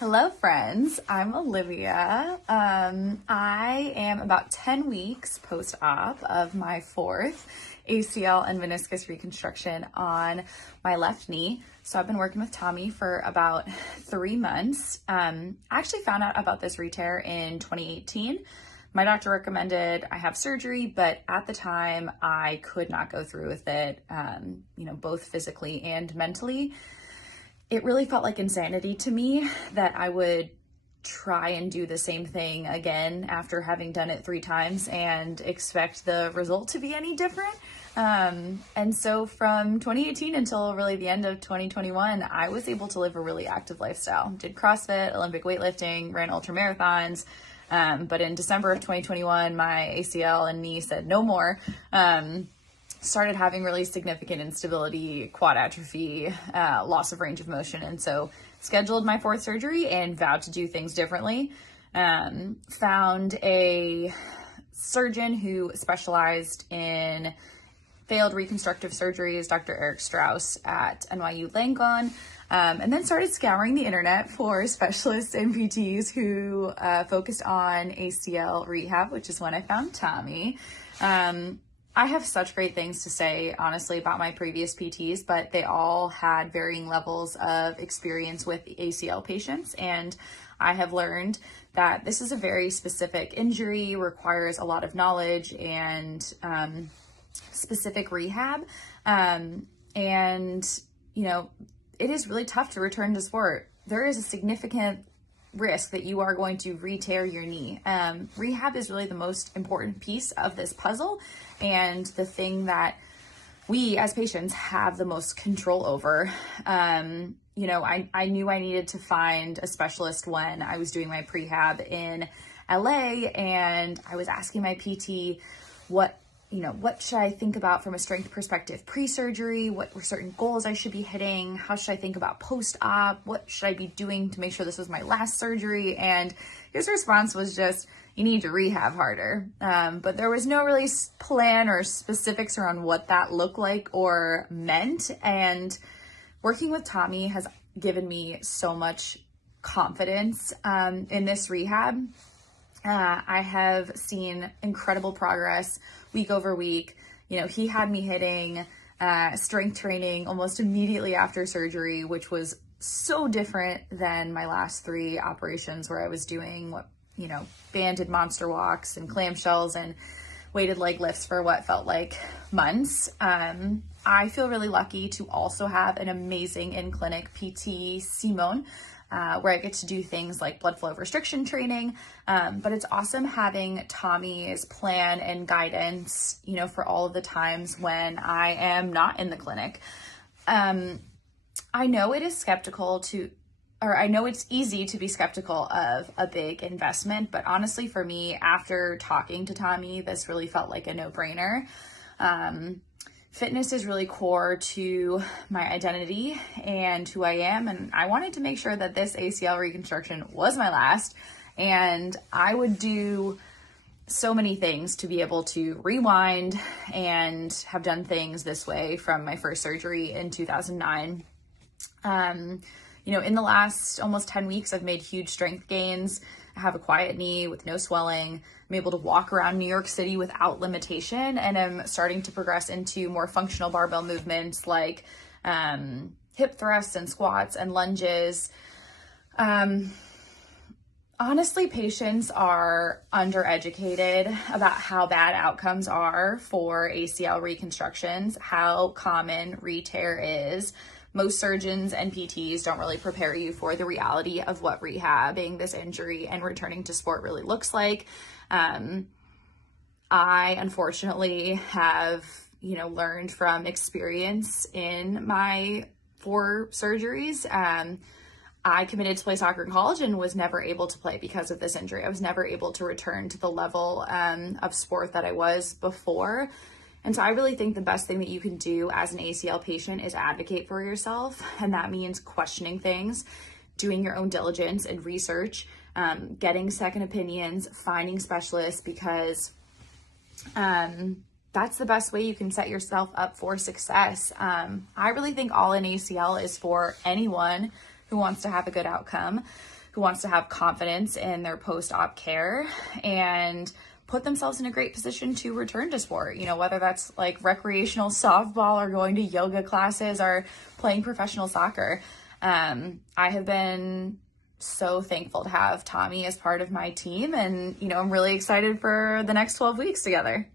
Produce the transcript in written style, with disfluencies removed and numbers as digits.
Hello friends, I'm Olivia. I am about 10 weeks post-op of my fourth ACL and meniscus reconstruction on my left knee. So I've been working with Tommy for about 3 months. I actually found out about this re-tear in 2018. My doctor recommended I have surgery, but at the time I could not go through with it, both physically and mentally. It really felt like insanity to me that I would try and do the same thing again after having done it 3 times and expect the result to be any different. And so from 2018 until really the end of 2021, I was able to live a really active lifestyle. Did CrossFit, Olympic weightlifting, ran ultra marathons. But in December of 2021, my ACL and knee said no more. Started having really significant instability, quad atrophy, loss of range of motion. And so scheduled my 4th surgery and vowed to do things differently. Found a surgeon who specialized in failed reconstructive surgeries, Dr. Eric Strauss at NYU Langone. And then started scouring the internet for specialists and PTs who focused on ACL rehab, which is when I found Tommy. I have such great things to say, honestly, about my previous PTs, but they all had varying levels of experience with ACL patients. And I have learned that this is a very specific injury, requires a lot of knowledge and specific rehab. It is really tough to return to sport. There is a significant risk that you are going to re-tear your knee. Rehab is really the most important piece of this puzzle and the thing that we as patients have the most control over. I knew I needed to find a specialist when I was doing my prehab in LA, and I was asking my PT what should I think about from a strength perspective pre-surgery? What were certain goals I should be hitting? How should I think about post-op? What should I be doing to make sure this was my last surgery? And his response was just, you need to rehab harder. But there was no really plan or specifics around what that looked like or meant. And working with Tommy has given me so much confidence in this rehab. I have seen incredible progress week over week. He had me hitting strength training almost immediately after surgery, which was so different than my last 3 operations where I was doing banded monster walks and clamshells and weighted leg lifts for what felt like months. I feel really lucky to also have an amazing in-clinic PT, Simone, where I get to do things like blood flow restriction training. But it's awesome having Tommy's plan and guidance, for all of the times when I am not in the clinic. I know it's easy to be skeptical of a big investment, but honestly for me, after talking to Tommy, this really felt like a no-brainer. Fitness is really core to my identity and who I am, and I wanted to make sure that this ACL reconstruction was my last, and I would do so many things to be able to rewind and have done things this way from my first surgery in 2009. In the last almost 10 weeks, I've made huge strength gains. I have a quiet knee with no swelling. I'm able to walk around New York City without limitation, and I'm starting to progress into more functional barbell movements like hip thrusts and squats and lunges. Honestly, patients are undereducated about how bad outcomes are for ACL reconstructions, how common re-tear is. Most surgeons and PTs don't really prepare you for the reality of what rehabbing this injury and returning to sport really looks like. I unfortunately have, learned from experience in my 4 surgeries. I committed to play soccer in college and was never able to play because of this injury. I was never able to return to the level of sport that I was before. And so I really think the best thing that you can do as an ACL patient is advocate for yourself. And that means questioning things, doing your own diligence and research, getting second opinions, finding specialists, because that's the best way you can set yourself up for success. I really think all in ACL is for anyone who wants to have a good outcome. who wants to have confidence in their post-op care and put themselves in a great position to return to sport, you know, whether that's like recreational softball or going to yoga classes or playing professional soccer. I have been so thankful to have Tommy as part of my team, and, you know, I'm really excited for the next 12 weeks together.